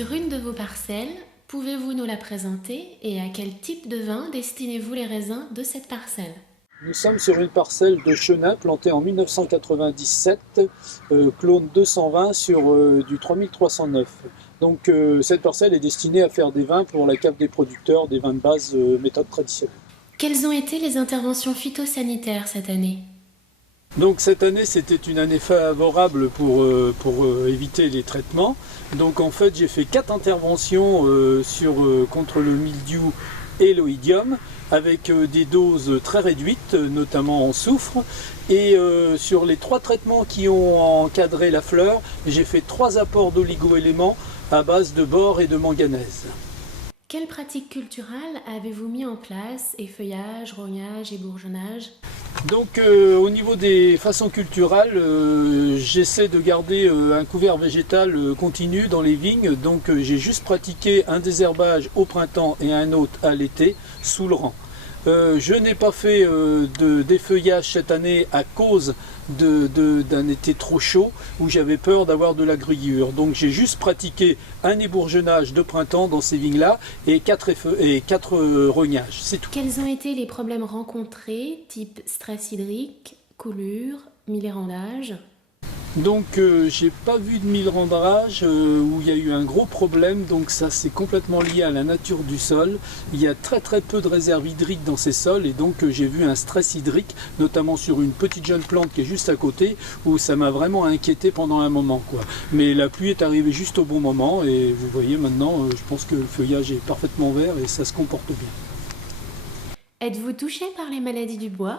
sur une de vos parcelles. Pouvez-vous nous la présenter et à quel type de vin destinez-vous les raisins de cette parcelle? Nous sommes sur une parcelle de Chenin plantée en 1997, clone 220 sur du 3309. Donc cette parcelle est destinée à faire des vins pour la cave des producteurs, des vins de base méthode traditionnelle. Quelles ont été les interventions phytosanitaires cette année? Donc cette année c'était une année favorable pour éviter les traitements. Donc en fait j'ai fait 4 interventions contre le mildiou et l'oïdium avec des doses très réduites, notamment en soufre. Et sur les 3 traitements qui ont encadré la fleur, j'ai fait 3 apports d'oligo-éléments à base de bore et de manganèse. Quelles pratiques culturales avez-vous mis en place? Effeuillage, rognage et bourgeonnage? Donc au niveau des façons culturelles, j'essaie de garder un couvert végétal continu dans les vignes. Donc j'ai juste pratiqué un désherbage au printemps et un autre à l'été sous le rang. Je n'ai pas fait d'effeuillage cette année à cause d'un été trop chaud où j'avais peur d'avoir de la gruyure. Donc j'ai juste pratiqué un ébourgeonnage de printemps dans ces vignes-là et 4 rognages, c'est tout. Quels ont été les problèmes rencontrés, type stress hydrique, coulure, millérandage? Donc j'ai pas vu de milrandage où il y a eu un gros problème, donc ça c'est complètement lié à la nature du sol. Il y a très peu de réserve hydrique dans ces sols et donc j'ai vu un stress hydrique, notamment sur une petite jeune plante qui est juste à côté, où ça m'a vraiment inquiété pendant un moment, quoi. Mais la pluie est arrivée juste au bon moment et vous voyez maintenant, je pense que le feuillage est parfaitement vert et ça se comporte bien. Êtes-vous touché par les maladies du bois?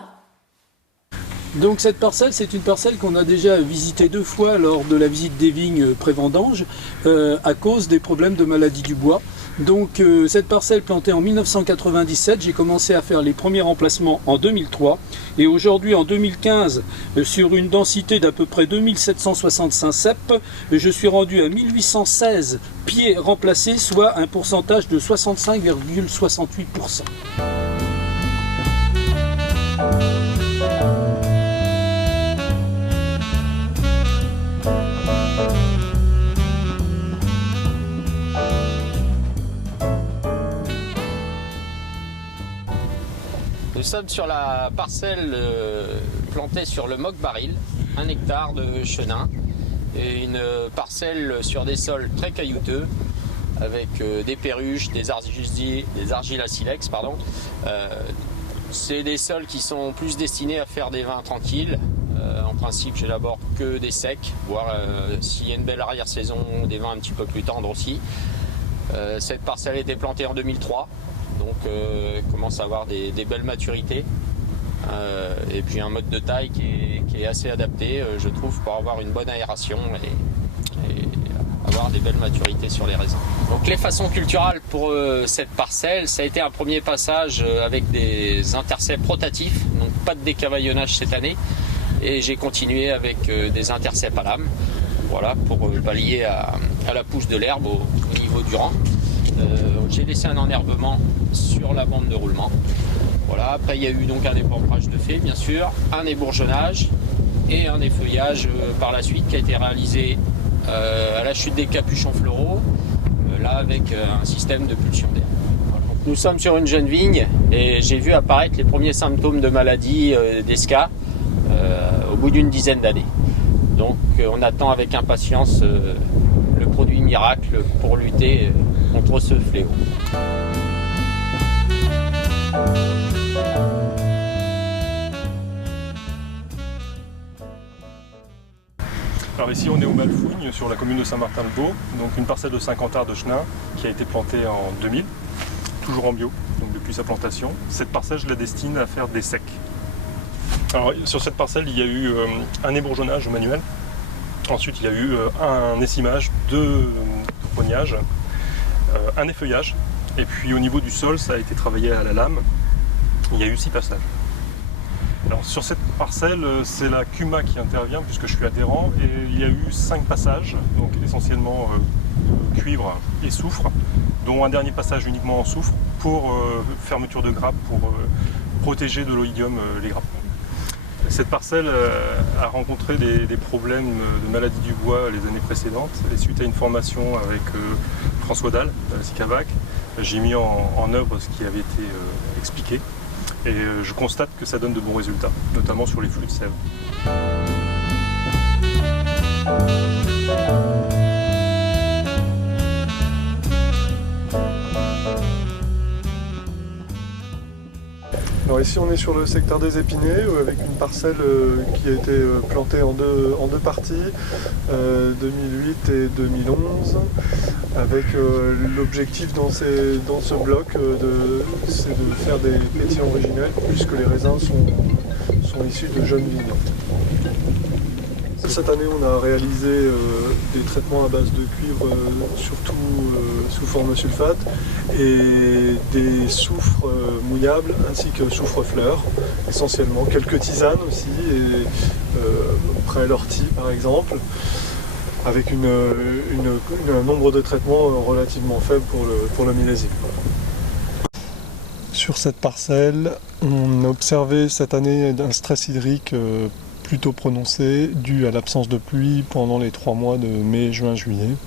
Donc cette parcelle, c'est une parcelle qu'on a déjà visitée 2 fois lors de la visite des vignes pré-vendange à cause des problèmes de maladie du bois. Donc cette parcelle plantée en 1997, j'ai commencé à faire les premiers remplacements en 2003 et aujourd'hui en 2015, sur une densité d'à peu près 2765 cep, je suis rendu à 1816 pieds remplacés, soit un pourcentage de 65,68%. Nous sommes sur la parcelle plantée sur le Mock Baril, 1 hectare de chenin, et une parcelle sur des sols très caillouteux, avec des perruches, des argiles à silex, pardon. C'est des sols qui sont plus destinés à faire des vins tranquilles. En principe, j'élabore que des secs, voire s'il y a une belle arrière-saison, des vins un petit peu plus tendres aussi. Cette parcelle a été plantée en 2003. Donc commence à avoir des belles maturités et puis un mode de taille qui est assez adapté, je trouve, pour avoir une bonne aération et avoir des belles maturités sur les raisins. Donc les façons culturales pour cette parcelle, ça a été un premier passage avec des intercepts rotatifs, donc pas de décavaillonnage cette année, et j'ai continué avec des intercepts à lame, voilà, pour pallier à la pousse de l'herbe au niveau du rang. J'ai laissé un enherbement sur la bande de roulement. Voilà, après il y a eu donc un épampage de fée, bien sûr, un ébourgeonnage et un effeuillage par la suite qui a été réalisé à la chute des capuchons floraux, là avec un système de pulsion d'air. Voilà. Nous sommes sur une jeune vigne et j'ai vu apparaître les premiers symptômes de maladie d'esca au bout d'une dizaine d'années. Donc on attend avec impatience le produit miracle pour lutter contre ce fléau. Alors ici on est au Malfougne sur la commune de Saint-Martin-le-Beau, donc une parcelle de 50 arts de chenin qui a été plantée en 2000, toujours en bio, donc depuis sa plantation. Cette parcelle je la destine à faire des secs. Alors sur cette parcelle il y a eu un ébourgeonnage manuel, ensuite il y a eu un essimage, 2 rognages, un effeuillage, et puis au niveau du sol ça a été travaillé à la lame, il y a eu 6 passages. Alors sur cette parcelle c'est la CUMA qui intervient puisque je suis adhérent et il y a eu 5 passages, donc essentiellement cuivre et soufre, dont un dernier passage uniquement en soufre pour fermeture de grappes, pour protéger de l'oïdium les grappes. Cette parcelle a rencontré des problèmes de maladie du bois les années précédentes. Et suite à une formation avec François Dalle, SICAVAC, j'ai mis en œuvre ce qui avait été expliqué. Et je constate que ça donne de bons résultats, notamment sur les flux de sève. Alors ici on est sur le secteur des Épinets avec une parcelle qui a été plantée en deux parties, 2008 et 2011, avec l'objectif dans ce bloc c'est de faire des pétillants originels puisque les raisins sont issus de jeunes vignes. Cette année, on a réalisé des traitements à base de cuivre, surtout sous forme sulfate, et des soufres mouillables ainsi que soufre-fleurs, essentiellement. Quelques tisanes aussi, et près l'ortie par exemple, avec un nombre de traitements relativement faible pour le millésime. Sur cette parcelle, on a observé cette année un stress hydrique plutôt prononcé, dû à l'absence de pluie pendant les 3 mois de mai, juin, juillet.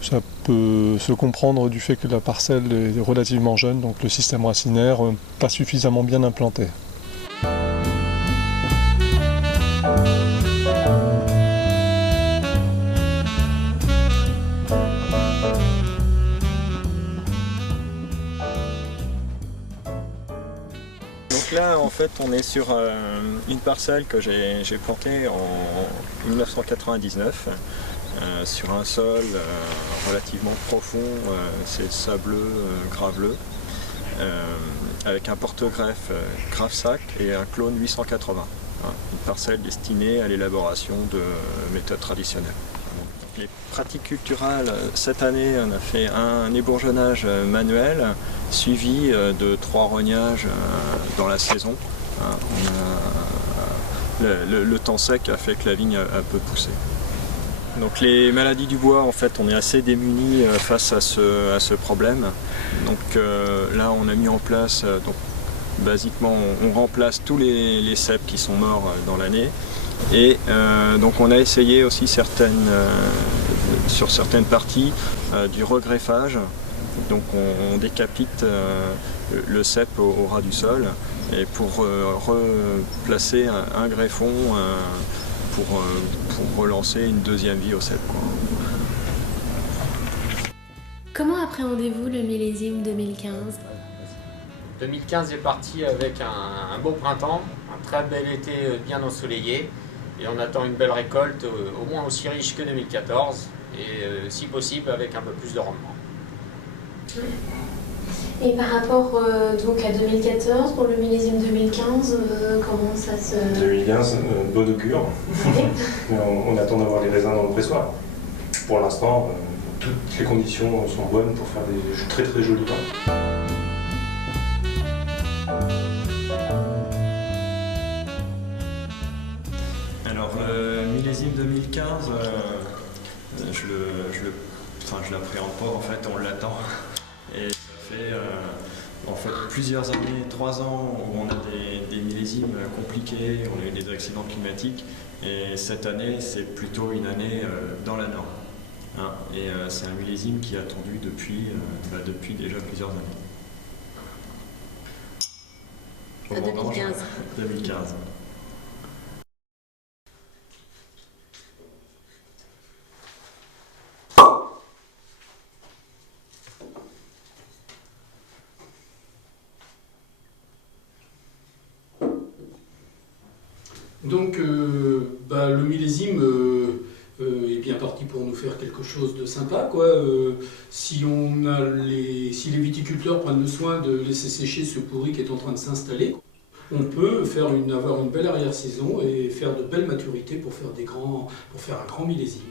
Ça peut se comprendre du fait que la parcelle est relativement jeune, donc le système racinaire pas suffisamment bien implanté. Là, en fait, on est sur une parcelle que j'ai plantée en 1999 sur un sol relativement profond, c'est sableux, graveleux, avec un porte-greffe Grave-Sac et un clone 880. Une parcelle destinée à l'élaboration de méthodes traditionnelles. Les pratiques culturales, cette année, on a fait un ébourgeonnage manuel suivi de 3 rognages dans la saison. Le temps sec a fait que la vigne a peu poussé. Donc les maladies du bois, en fait, on est assez démunis face à ce problème. Donc là, on a mis en place, basiquement, on remplace tous les cèpes qui sont morts dans l'année. Et donc on a essayé aussi sur certaines parties du regreffage. Donc on décapite le cep au ras du sol et pour replacer un greffon pour relancer une deuxième vie au cep. Comment appréhendez-vous le millésime 2015 ? 2015 est parti avec un beau printemps, un très bel été bien ensoleillé. Et on attend une belle récolte, au moins aussi riche que 2014, et si possible avec un peu plus de rendement. Et par rapport donc à 2014, pour le millésime 2015, comment ça se... 2015, bon augure. On attend d'avoir les raisins dans le pressoir. Pour l'instant, toutes les conditions sont bonnes pour faire des très très jolis vins. Alors le millésime 2015, je l'appréhende pas, en fait on l'attend. Et ça fait en fait plusieurs années, 3 ans où on a des millésimes compliqués, on a eu des accidents climatiques. Et cette année c'est plutôt une année dans la norme. Et c'est un millésime qui est attendu depuis déjà plusieurs années. 2015. 2015. Donc le millésime est bien parti pour nous faire quelque chose de sympa, quoi. Si les viticulteurs prennent le soin de laisser sécher ce pourri qui est en train de s'installer, on peut avoir une belle arrière-saison et faire de belles maturités pour faire un grand millésime.